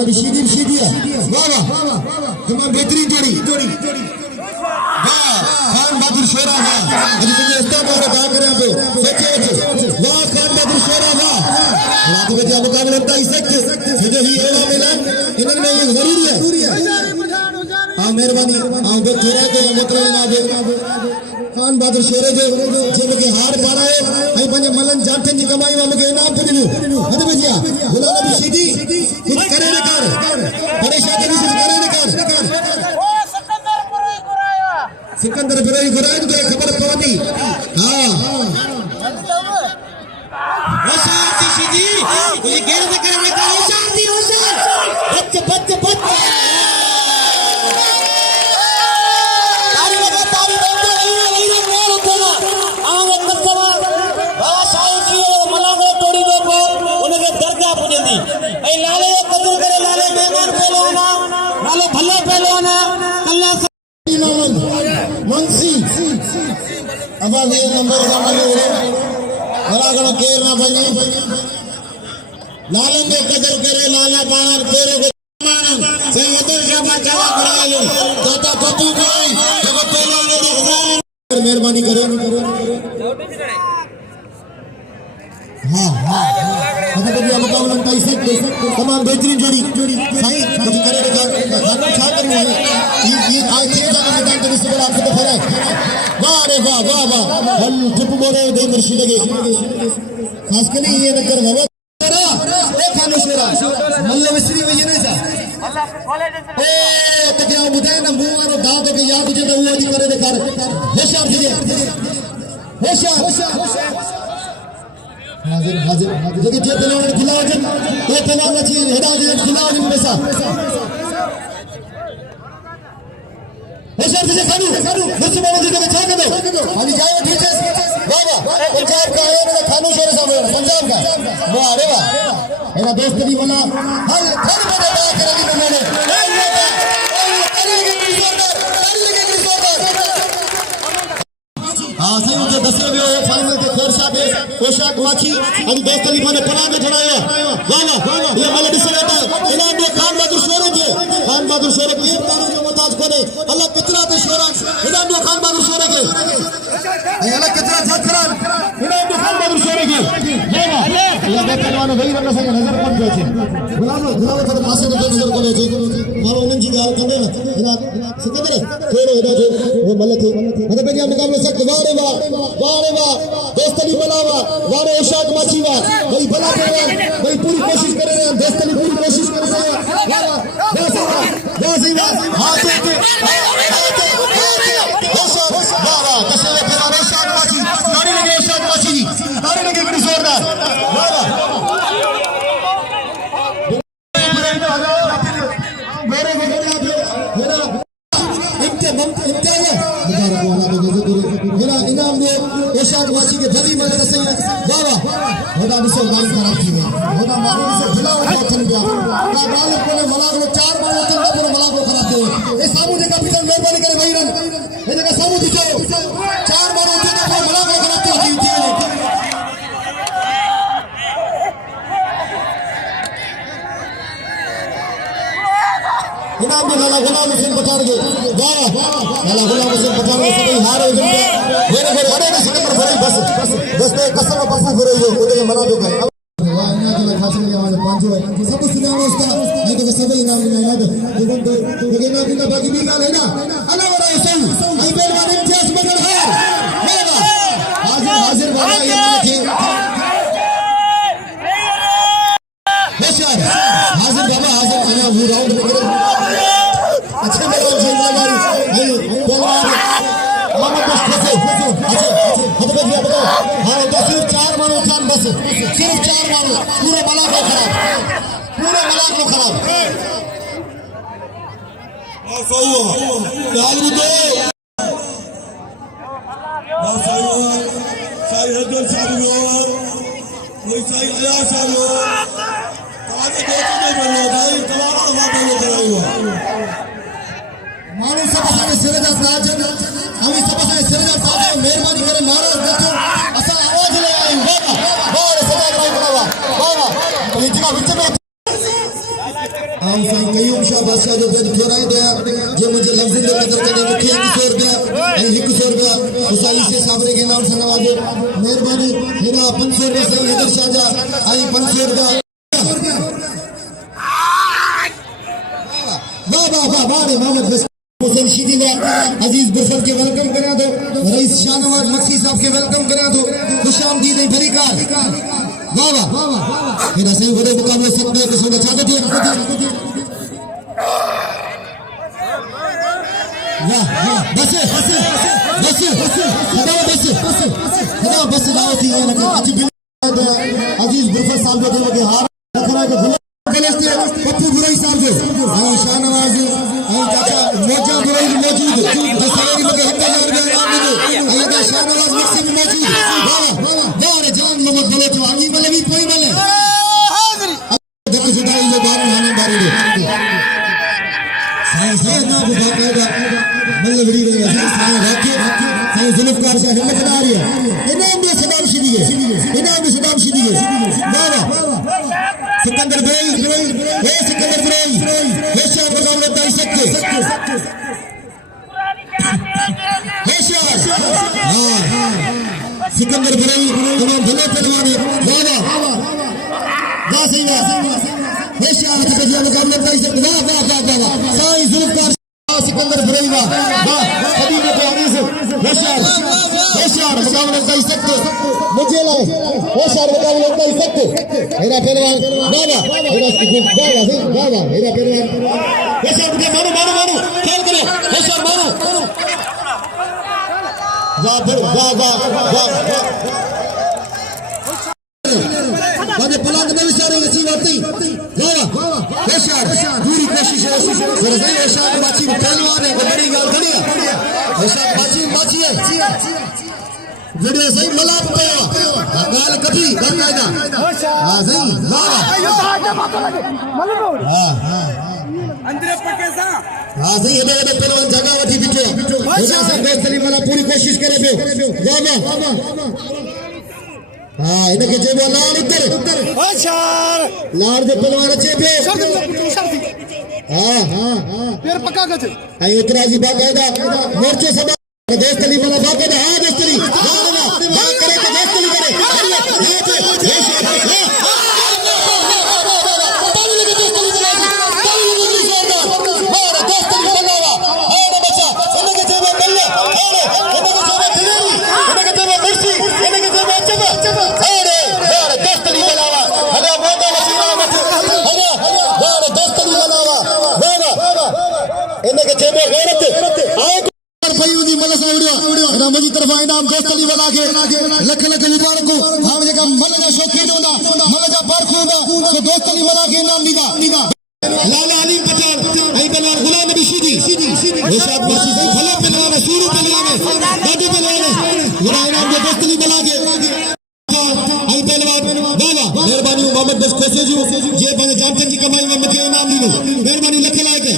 नबी शीदी शीदिया वाह वाह तमाम बेहतरीन जोड़ी वाह खान बहादुर शेरा वाह अभी तुझे इस्तेमाल काम करे पे सच्चे वाह खान बहादुर शेरा वाह अल्लाह के बेटे मुकाबले में ताई सकते तुझे ही एला मिला इन्होंने ये जरूरी है हां मेहरबानी आओ के थोड़ा के मतलब ना दे खान बहादुर शेरे जो के हार पाड़ा है ऐं पंहिंजे मलन जाठन जी कमाई में मूंखे इनाम पुॼियो हद भजिया गुलाम नबी शीदी कुछ करे न कर परेशान कुछ करे न कर सिकंदर बुराई घुराए तो खबर पवंदी हां होशियार शीदी ये घेर न करे न कर होशियार बच अब ये नंबर बड़ा केर ना बने लालन में कदर करे लाला पार तेरे को से उधर से बचावा करायो दादा पप्पू भाई जब पहले मेहरबानी करो हां अगर कभी मुकाबला में ताई सकते तमाम बेहतरीन जोड़ी सही कुछ करे खाना छा करूं ये आज से जाने मैदान के से बड़ा आपसे फर्क वाह रे वाह वाह वाह हम चुप बोले दे मुर्शिद के खास कर ये नकर बाबा ए खानो शेरा मल्ल मिस्री में ये नहीं सा ए तो क्या बुधाए ना मुंह वाला दांत के याद तुझे तो वो नहीं करे देखा होशियार थी होशियार हाजिर देखिए जे तलाव खिलाओ जन ये तलाव अच्छी हेडा जे खिलाओ जन पैसा होशियार से खानू मुझसे बाबा जी का छा कर दो खाली जाए ठीक है बाबा पंजाब का है मेरा खानू शेर साहब पंजाब का वाह अरे वाह मेरा दोस्त भी बना हर हर बड़ा बात कर दी मैंने हां सही मुझे दसे भी फाइनल के खर्चा पे पोशाक माछी अभी दोस्त खलीफा ने पनाह में चढ़ाया वाह ये मतलब इससे रहता है इनाम में खान बहादुर शेर के पानी के मोहताज कोने अल्लाह कितना तो शेरा इनाम में खान बहादुर शेर के अल्लाह कितना झकरान इनाम में खान बहादुर शेर के वाह अल्लाह के पहलवान वही रंग से नजर कौन पहुंचे गुलामो तो पासे को नजर को ले मारो उन्हें जी गाल कंदे ना इना सिकंदर थोड़ो एडा जो वो मलक मतलब बेटिया मुकाबले से वाह रे वाह दोस्त नहीं बनावा वाह रे इशाक माछी वाह भाई भला पहलवान भाई पूरी कोशिश कर रहे हैं दोस्त नहीं पूरी कोशिश कर रहे हैं वाह हां तो वाह कसले फिर इशाक माछी गाड़ी लगे इशाक माछी जी गाड़ी लगे बड़ी जोरदार वाह मेरे मेरा इनाम में इशाक माछी के जल्दी मरे से वाह होदा दिसो गाल खराब थी होदा मारो से ढिला हो थन गया का गाल को मलाग में चार बार होते तो पूरा मलाग को खराब थी ए सामू देखा पिछन मेहरबानी करे भाई रन ए देखा सामू दिखो चार बार होते तो पूरा मलाग को खराब थी इनाम में लाला गुलाम हुसैन पठान के वाह लाला गुलाम हुसैन पठान के सभी हार हो गए मेरे घर अरे नहीं सिकंदर भरे बस दोस्तों कसम पप्पू भरे हो उधर मना दो भाई वाह इना के खासिल ने आवाज पांचो है सब सुनाओ उसका नहीं तो सब इनाम में ना दे लेकिन ना बिना बाकी भी गाल है ना अला वाला हुसैन आई बेर वाले इतिहास बदल है हाजिर बाबा ये थे होशियार हाजिर बाबा हाजिर आया वो राउंड में अच्छे मैदान से गाड़ी बलवान मोहम्मद मुस्तफा अच्छा हद बजिया बताओ हां तो सिर्फ चार मानो चार बस सिर्फ चार मानो पूरे मलाक को खराब और सही हो गाली दो और सही हो सही हदल साहब कोई सही आया साहब आज दो चीजें बनो भाई तुम्हारा बात नहीं कराइयो मानो सब सारे सिरजा साजन हम सब सारे सिरजा साजन मेहरबानी करे नाराज देखो असा आवाज ले आई वाह सदा भाई बनावा वाह ये जगह बीच में आओ बच्चा जो गॾु ठोराए दिया जे मुझे लफ्ज़ दे कदर करे मुखे 100 रुपया ऐं 100 रुपया उसाई से साबरे के नाम से नवाजो मेहरबानी हेरा 500 रुपया से हैदर शाह जा आई 500 रुपया वाह वाह वाह वाह रे मोहम्मद हुसैन शीदिला अजीज बुरफल के वेलकम करा दो रईस शाहनवाज मक्सी साहब के वेलकम करा दो खुशामदीद है भरी कार वाह वाह हेरा सही बड़े मुकाबले सकते के संग छाते थे वाह वाह बस दाव थी है ना आज भी अजीज बुरफल साहब जो के हार रखना के पप्पू बुराई साहब जो शाहनवाज चाचा मोजा बुराई मौजूद दसवेरी मगे 1000 रुपया इनाम दे अयदा शाहनवाज मक्सी भी मौजूद वाह वाह रे जान मोहम्मद बोले तो आगे वाले भी कोई वाले देखो जुदाई जो बार हाने बारी दे साईं ना बाकायदा मल्ल बड़ी रही है साईं रखे साईं जुल्फकार से हिम्मतदार है इनाम दे सदाम शिदीगे वाह सिकंदर भाई ए सिकंदर भाई हेशा मुकाबले ताई सकते हेशा हां सिकंदर भाई तमाम भले पहलवान वाह जा सही ना हेशा मुकाबले ताई सकते वाह साईं जुल्फकार सिकंदर भाई वाह खदीम को हदीस हेशा मुकाबले ताई सकते मुझे लाए हेशा मुकाबले ताई सकते मेरा पहलवान बाबा मेरा मेरा पहलवान हेशा मुझे मारो खेल करो हेशा मारो वाह बाजे पलंग में इशारे ऐसी बातें वाह हेशा पूरी कोशिश है जरा हेशा बाची पहलवान है बड़ी गाल खड़ी है हेशा बाची है वीडियो सही मलाप पे गाल कभी बाकायदा हां सही वाह अंदर पकेसा हां सही एडे पहलवान जगह वठी बिठो हेशा से दोस्त अली मला पूरी कोशिश करे पियो वाह हां इनके जेबो लाड़ इधर लाड़ दे पहलवान अचे पियो हां फिर पक्का गज आई उतरा जी बाकायदा मोर्चे सदा दोस्त अली मला बाकायदा हां दोस्त अली करे तो दोस्त अली करे मुझी तरफ इनाम दोस्त अली वाला के लख मुबारक को हम जगह मल का शौकीन होंदा मल का पार्क होंदा तो दोस्त अली वाला के इनाम दीदा लाला अली पठान आई पहलवान गुलाम नबी शीदी इरशाद बख्शी से भले पहलवान सूरू पहलवान दादी पहलवान गुलाम इनाम दे दोस्त अली वाला के आई पहलवान वाला मेहरबानी मोहम्मद बस खोसे जो जे बने जामचंद की कमाई में मुझे इनाम दीनो मेहरबानी लख लाए के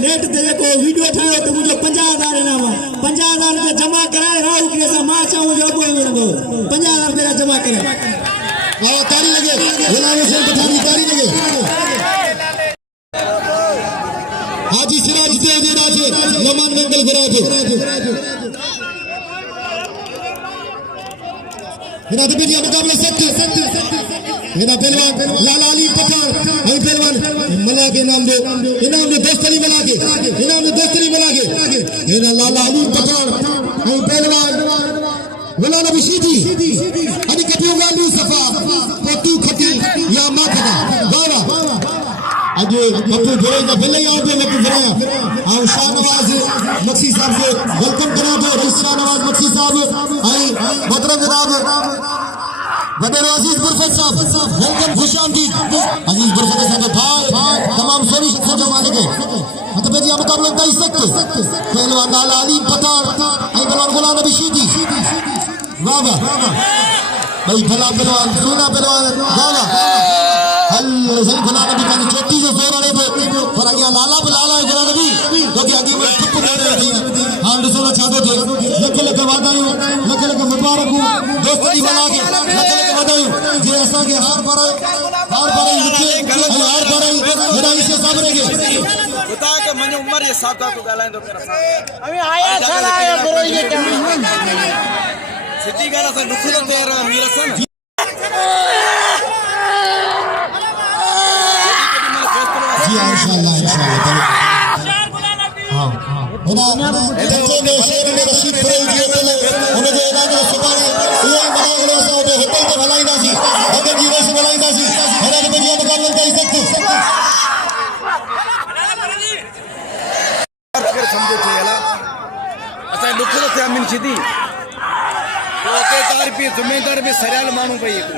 नेट ते को वीडियो ठायो तो मुझे 50,000 इनाम 50,000 रुपया जमा कराए राहु के से मां चाहूं जो कोई मिलंदो 50,000 रुपया जमा करे आओ ताली लगे गुलाम हुसैन पठानी ताली लगे हाजी सिराज दे जेड़ा छे नमन मंगल गराज मेरा तो बिटिया मुकाबले सख्त मेरा पहलवान लाला अली पठान आई पहलवान मला के नाम दे दोस्त अली मला के इनाम दे दोस्त अली मला के मेरा लाला अली पठान आई पहलवान वला नबी शीदी अनी कपियो गालू सफा पोतू खती या मा खदा बाबा आज पप्पू जोड़े का पहले यहां पे लग गया और शाहनवाज मक्सी साहब को वेलकम करा दो रईस शाहनवाज मक्सी साहब आई मतलब जनाब बदर अजीज बुरफत साहब वेलकम खुशामदीद अजीज बुरफत साहब भाई तमाम सोनी शख्स जमाने के मतलब जी मुकाबला कर सकते पहलवान लाला अली पठान आई पहलवान गुलाम नबी शीदी वाह भाई भला पहलवान सोना पहलवान वाह सही फला नबी का चोटी जो जोर आने पे पर अगे लाला पे लाला जरा नबी तो कि अगे में ठुक दे रही है हां रसूल छाते थे लख लख वादायूं लख लख मुबारक दोस्ती बना के लख लख वादायूं जे ऐसा के हार पर मेरा इसे सामने के बता के मन उम्र ये साहब को गालाएं तो कर अभी आया चला आया बरो ये क्या सिटी गाला से दुख तो तेरा मेरा सन जी इंशाल्लाह हां बच्चे ने शेर ने रशीद फरेल दिए थे उन्हें जो इनाम सुबानी ये मनागलो से होटल पे भलाईंदा सी अगर जीरो से भलाईंदा सी हरा के बजिया मुकाबला कर सकते कर समझो थे याला अच्छा दुख तो थे अमीन सिटी तो के तार पे जिम्मेदार में सरियाल मानू भाई एक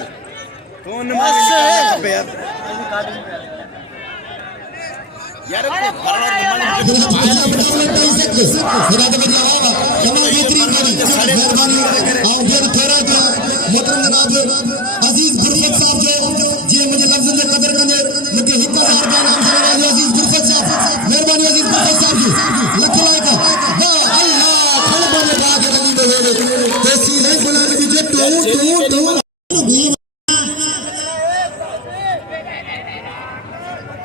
फोन में यार को भरवार मानू हरा के बजिया होगा तमाम बेहतरीन मेहरबानी आओ देर थोड़ा जो मोहतरम जनाब अजीज गुरफत साहब जो जे मुझे लफ्ज़ में कदर करने मुझे हिक्का हर का नाम से नवाज अजीज गुरफत साहब मेहरबानी अजीज गुरफत साहब जी लख लायक या अल्लाह खड़ बने बाग गली में होले देसी नहीं बुलाने की जो तू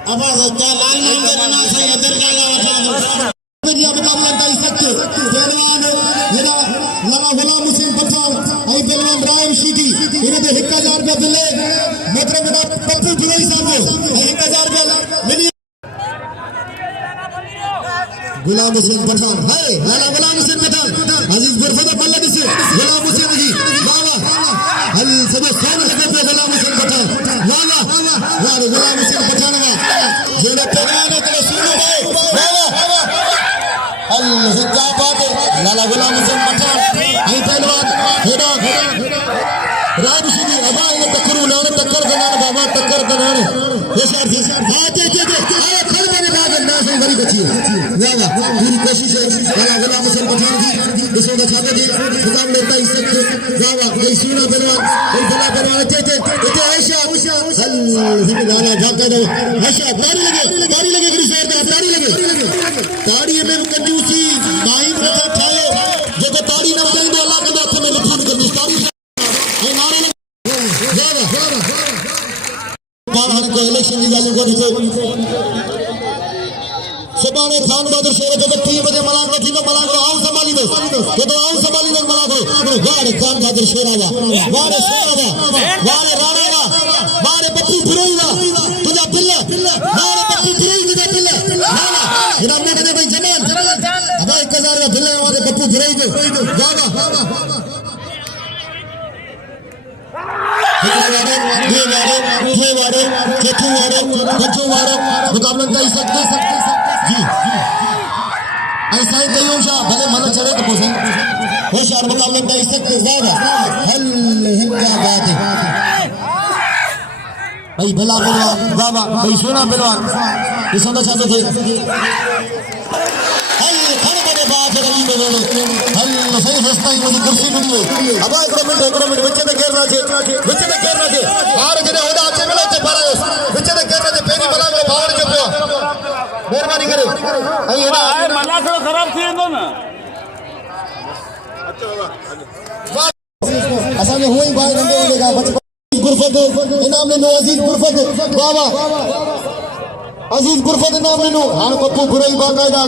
अब क्या लाल नाम देना से इधर जाएगा बजिया मुकाबला कर सकते पहलवान मेरा लगा गुलाम हुसैन पठान आई पहलवान रायम शीटी इन्हें 1000 रुपया दिले मेरे मेरा पप्पू जुलाई साहब को 1000 रुपया मिली गुलाम हुसैन पठान है लाला गुलाम हुसैन पठान अजीज गुरफत बल्ला से गुलाम हुसैन जी वाह हल सब सोने लगे पे गुलाम हुसैन पठान वाह यार गुलाम हुसैन पठान वाह जेड़ा पहलवान है तो सुनो भाई वाह अल्लाह क्या बात है लाला गुलाम हुसैन पठान आई पहलवान हेडा राज सिंह अबा ये टक्कर बनाने बाबा टक्कर बनाने होशियार थी आते आए खड़ मेरे बाग ना से बड़ी बची वाह वाह पूरी कोशिश है लाला गुलाम हुसैन पठान जी इसो का छाते जी मुकाम लेता इज्जत वाह वाह कोई सीना पहलवान कोई भला पहलवान थे आयशा अल्लाह गाना जाके दो आयशा ताड़ी लगे गिरी सर का ताड़ी लगे ताड़ी में कंजूसी नाई में ठायो जो को ताड़ी न बजाई तो अल्लाह के हाथ में लुफून कर दी ताड़ी ए नारे बार हम को इलेक्शन की गाली को दी सुबाने खान बहादुर शेर जो 3 बजे मलाक रखी तो मलाक आओ संभाली दो ये तो आओ संभाली दो मलाक वारे खान बहादुर शेर आवा वारे शेर आवा वारे राणा आवा वारे पप्पू फिरोईवा तुझा बिल्ला वारे पप्पू फिरोई तुझा बिल्ला वाला इनाम ने भाई जमाल अब 1000 का बिल्ला वारे पप्पू फिरोई दो वाह ये वारे चेठू वारे बच्चों वारे मुकाबला कर सकते जी ऐसा ही कहीं होशा भले मन चले तो पोसे होशियार मुकाबले कर सकते ज्यादा हल क्या बात है भाई भला पहलवान बाबा भाई सोना पहलवान ये सोना चाहते थे हल खड़े बने बात गली में बोले हल सही सस्ता ही मुझे कुर्सी मिली अब एक मिनट बच्चे ने घेरना थे बाहर जने होदा अच्छे मिले थे पारा बच्चे ने घेरना थे पेरी बला में बाहर के पियो मेहरबानी करे आई है ना मना थोड़ा खराब थी दो ना असा में हुई भाई नंदे लेगा गुरफत इनाम ने अजीज गुरफत वाह वाह अजीज गुरफत इनाम ने हां पप्पू बुराई बाकायदा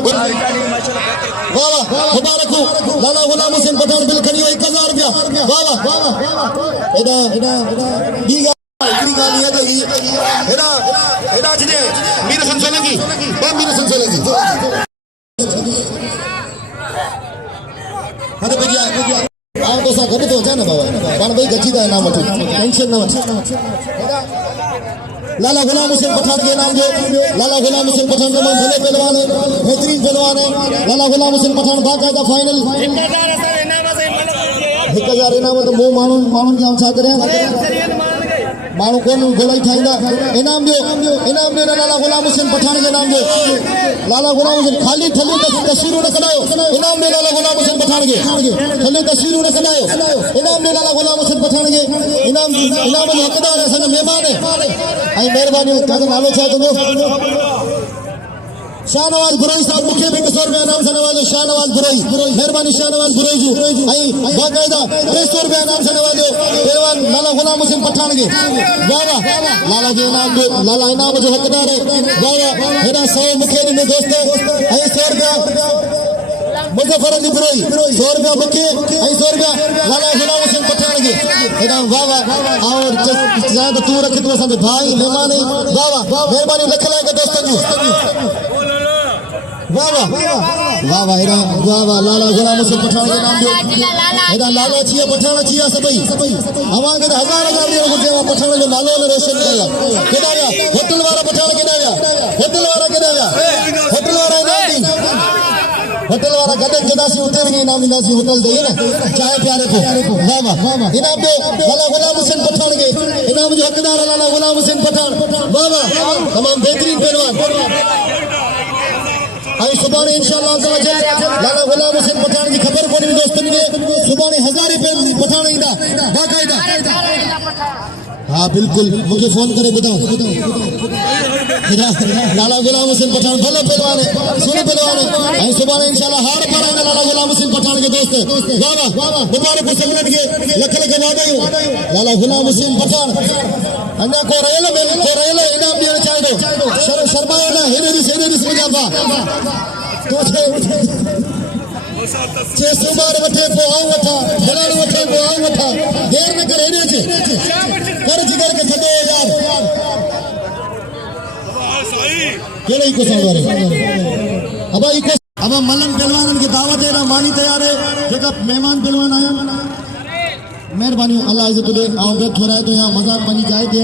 वाह वाह मुबारक हो लाला गुलाम हुसैन पठान बिल खड़ी 1000 रुपया वाह वाह एडा बीगा इतनी गाली है तो एडा जने मीर संसोलंगी हद भैया आप तो सा गड तो जाना बाबा पान भाई गजी दा नाम वठो टेंशन ना वठ लाला गुलाम हुसैन पठान के नाम जो लाला गुलाम हुसैन पठान जो भले पहलवान है बेहतरीन पहलवान है लाला गुलाम हुसैन पठान बाकायदा फाइनल 1000 इनाम तो मुंह मानून के हम छा करे माण्हू कोन गोलाई ठाहींदा इनाम ॾियो लाला गुलाम हुसैन पठान खे इनाम ॾियो लाला गुलाम हुसैन ख़ाली थल्ले तस्वीरूं न कढायो इनाम ॾियो लाला गुलाम हुसैन पठान खे थल्ले तस्वीरूं न कढायो इनाम ॾियो लाला गुलाम हुसैन पठान खे इनाम जो हक़दार असांजा महिमान ऐं महिरबानी तव्हांजो नालो छा तुंहिंजो शाहनवाज बुरई साहब मूंखे बि 100 रुपया इनाम सां नवाज़ो शाहनवाज बुरई महिरबानी शाहनवाज बुरई जूं ऐं बाक़ाइदा 300 रुपया इनाम सां नवाज़ो पहिरवान लाला गुलाम हुसैन पठान खे वाह वाह लाला जो इनाम ॾियो लाला इनाम जो हक़दार आहे वाह वाह हेॾा 100 मूंखे ॾिनो दोस्त ऐं 100 रुपया मुज़फ़र अली बुरई 100 रुपया मूंखे ऐं 100 रुपया लाला गुलाम हुसैन पठान खे हेॾा वाह वाह और तूं रखी तूं असांजो भाई महिमान आहीं वाह वाह महिरबानी लख लाइक दोस्तनि जूं वाह वाह वाह वाह हेॾा वाह वाह लाला गुलाम हुसैन पठान खे नाम ॾियो हेॾा लाला छिया पठान छिया सभई अवांखे त हज़ार ॾियणु घुरिजे पठान जो नालो न रोशन कयो केॾा विया होटल वारा पठान केॾा विया होटल वारा केॾा विया होटल वारा इनाम होटल वारा गॾु केॾासीं उते वञी इनाम ॾींदासीं होटल ते न चांहि पियारे पोइ वाह वाह इनाम ॾियो लाला गुलाम हुसैन पठान खे इनाम जो हक़दार लाला गुलाम हुसैन पठान वाह वाह तमामु बहितरीन पहलवान ऐं सुभाणे इंशाअल्लाह लाला गुलाम हुसैन पठान जी ख़बर कोन्हे दोस्तनि खे सुभाणे हज़ारे पठान ईंदा बाक़ाइदा हाँ बिल्कुल मूंखे फोन करे ॿुधाओ लाला गुलाम हुसैन पठान भलो पहलवान है सुनो पहलवान है ऐं सुभाणे इंशाअल्लाह हार पाराईंदा लाला गुलाम हुसैन पठान खे दोस्त वाह वाह मुबारक सभिनीनि खे लख लख वाधायूं लाला गुलाम हुसैन पठान अञा को रहियल इनाम ॾियणु चाहे थो शर्मायो न हेॾे ॾिस मुंहिंजा छह सुमार वठे पोइ आऊं वठां घराणो वठे पोइ आऊं वठां देर न करे हेॾे अचे कर जिगर खे छॾो यार कहिड़े ई कोसण वारे अब मलन पहलवाननि खे दावत ॾियण मानी तयार है जेका महिमान पहलवान आया मेहरबानी अल्लाह इज़त दे आऊं बेद थोराए तो यहाँ मजाक बनी जाए दे ऐं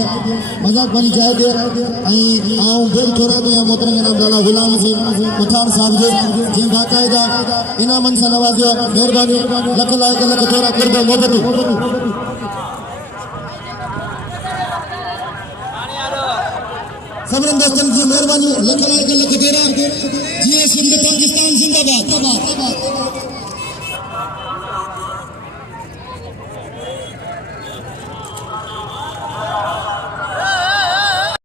आऊं बेद थोराए तो यहाँ मोहतरम इनाम लाला गुलाम हुसैन पठान साहब जो जंहिं बाक़ाइदा इनामनि सां नवाज़ियो मेहरबानी लख लाइक लख थोरा कुर्ब मोहबतूं सभिनीनि दोस्तनि जी मेहरबानी लख लाइक लख थोरा जीअं सिंध पाकिस्तान जिंदाबाद